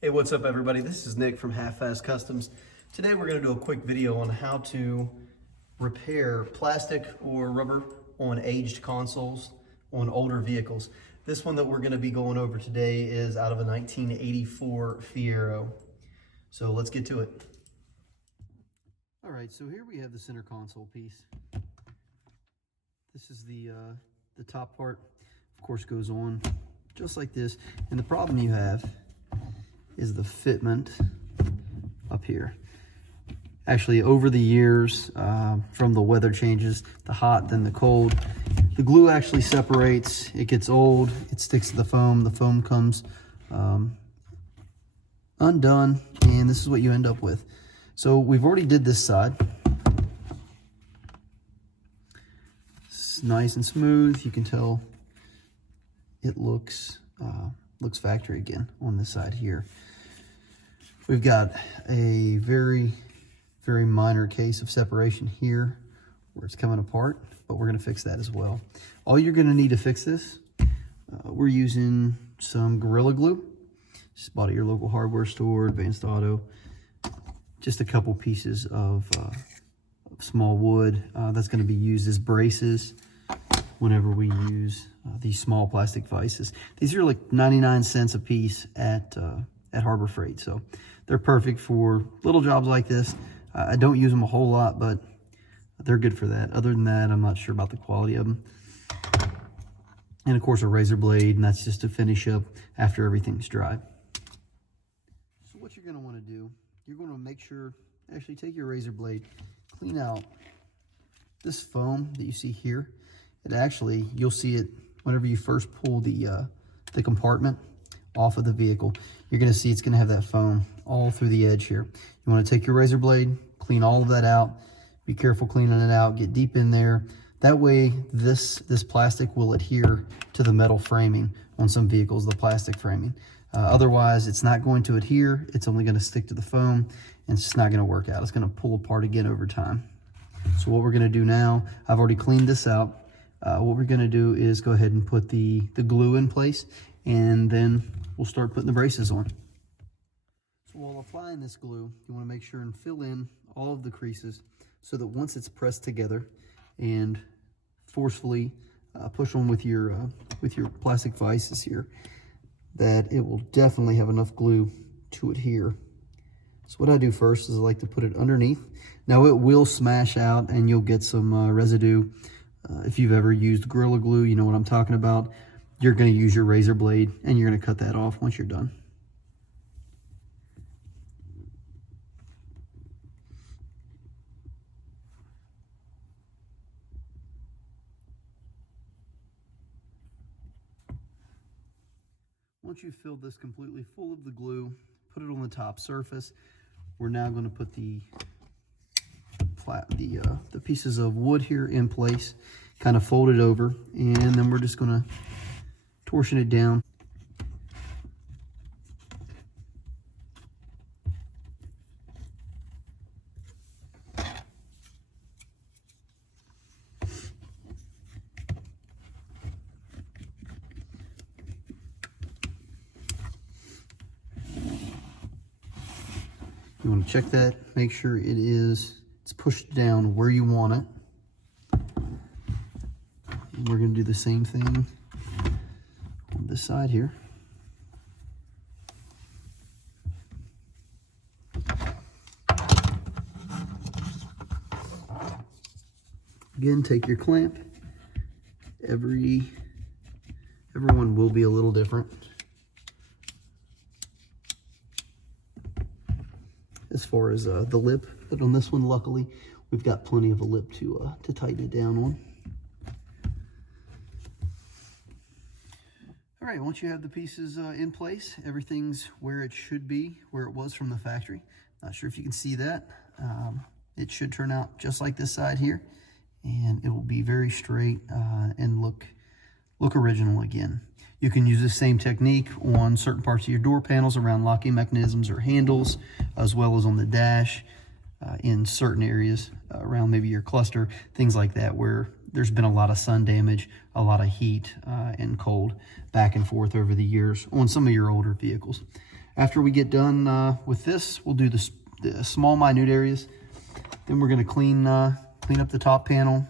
Hey, what's up everybody? This is Nick from Half Fast Customs. Today we're going to do a quick video on how to repair plastic or rubber on aged consoles on older vehicles. This one that we're going to be going over today is out of a 1984 Fiero. So let's get to it. All right, so here we have the center console piece. This is the top part, of course, goes on just like this. And the problem you have is the fitment up here. Actually, over the years, from the weather changes, the hot, then the cold, the glue actually separates, it gets old, it sticks to the foam comes undone, and this is what you end up with. So we've already did this side. It's nice and smooth. You can tell it looks factory again on this side here. We've got a very, very minor case of separation here where it's coming apart, but we're going to fix that as well. All you're going to need to fix this, we're using some Gorilla Glue. Just bought at your local hardware store, Advanced Auto. Just a couple pieces of small wood that's going to be used as braces whenever we use these small plastic vices. These are like 99 cents a piece at Harbor Freight, so they're perfect for little jobs like this. I don't use them a whole lot, but they're good for that. Other than that, I'm not sure about the quality of them. And of course, a razor blade, and that's just to finish up after everything's dry. So what you're going to want to do, you're going to make sure, actually take your razor blade, clean out this foam that you see here. It actually, you'll see it whenever you first pull the compartment off of the vehicle. You're going to see it's going to have that foam all through the edge here. You want to take your razor blade, clean all of that out. Be careful cleaning it out. Get deep in there. That way, this plastic will adhere to the metal framing on some vehicles, the plastic framing. Otherwise, it's not going to adhere. It's only going to stick to the foam, and it's just not going to work out. It's going to pull apart again over time. So what we're going to do now, I've already cleaned this out. What we're going to do is go ahead and put the glue in place, and then we'll start putting the braces on. So while applying this glue, you want to make sure and fill in all of the creases so that once it's pressed together and forcefully push on with your plastic vices here, that it will definitely have enough glue to adhere. So what I do first is I like to put it underneath. Now it will smash out and you'll get some residue. If you've ever used Gorilla Glue, you know what I'm talking about. You're going to use your razor blade and you're going to cut that off once you're done. Once you've filled this completely full of the glue, put it on the top surface. We're now going to put the pieces of wood here in place, kind of fold it over, and then we're just going to torsion it down. You want to check that, make sure it's pushed down where you want it. And we're going to do the same thing on this side here. Again, take your clamp. Everyone will be a little different. As far as the lip, but on this one, luckily, we've got plenty of a lip to tighten it down on. All right, once you have the pieces in place, everything's where it should be, where it was from the factory. Not sure if you can see that. It should turn out just like this side here, and it will be very straight and look original again. You can use the same technique on certain parts of your door panels around locking mechanisms or handles, as well as on the dash in certain areas around maybe your cluster, things like that, where there's been a lot of sun damage, a lot of heat and cold back and forth over the years on some of your older vehicles. After we get done with this, we'll do the small, minute areas. Then we're going to clean up the top panel.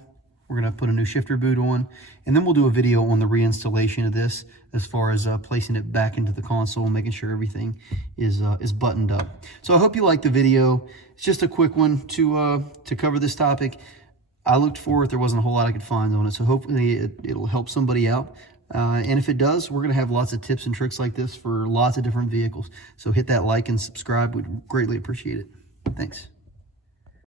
We're going to put a new shifter boot on, and then we'll do a video on the reinstallation of this as far as placing it back into the console and making sure everything is buttoned up. So I hope you liked the video. It's just a quick one to cover this topic. I looked for it. There wasn't a whole lot I could find on it, so hopefully it'll help somebody out. And if it does, we're going to have lots of tips and tricks like this for lots of different vehicles. So hit that like and subscribe. We'd greatly appreciate it. Thanks.